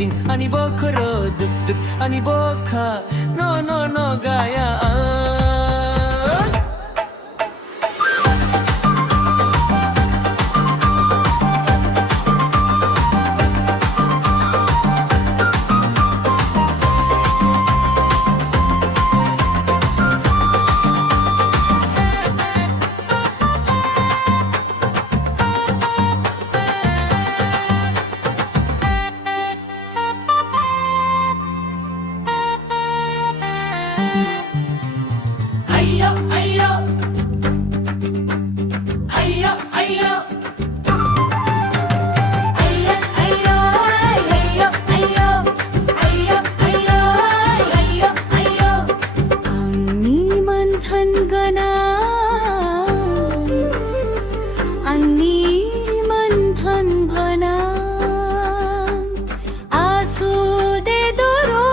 ริงๆอันนี้บ่เคยรอดึกอันนี้บ่ค่ะ no gaya Ayo, ayo, ayo, ayo, ayo, ayo, ayo, ayo, ayo, ayo, ayo, ayo. Ang mantan gana, ang mantan bana, asu de doro.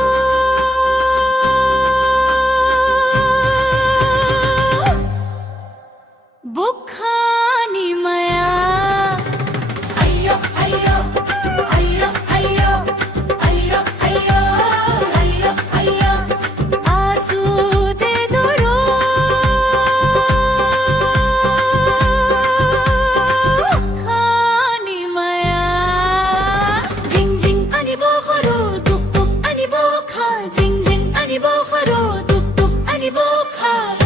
Bukhani maya ayo ayo ayo ayo ayo ayo ayo ayo asu de doro bukhani maya jing jing ani bokharo tuk tuk ani bokha jing jing ani bokharo tuk tuk ani bokha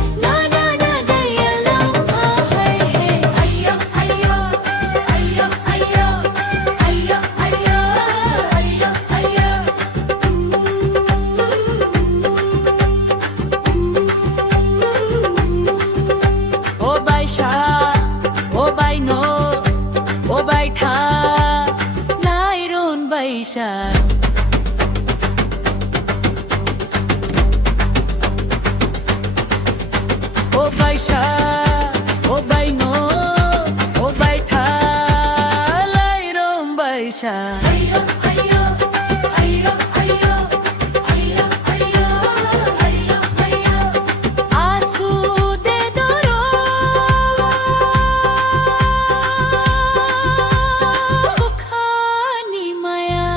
O baisha, o baino, o baitha, lai rom baisha. Ayo, ayo, ayo, ayo, ayo, ayo, ayo, ayo. Asu de doro. Bukhani maya.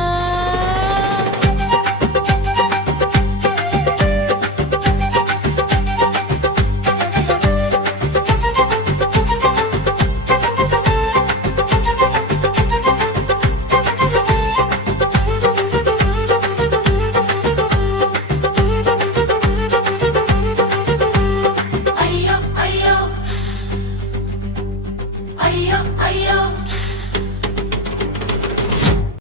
Ayo, ayo,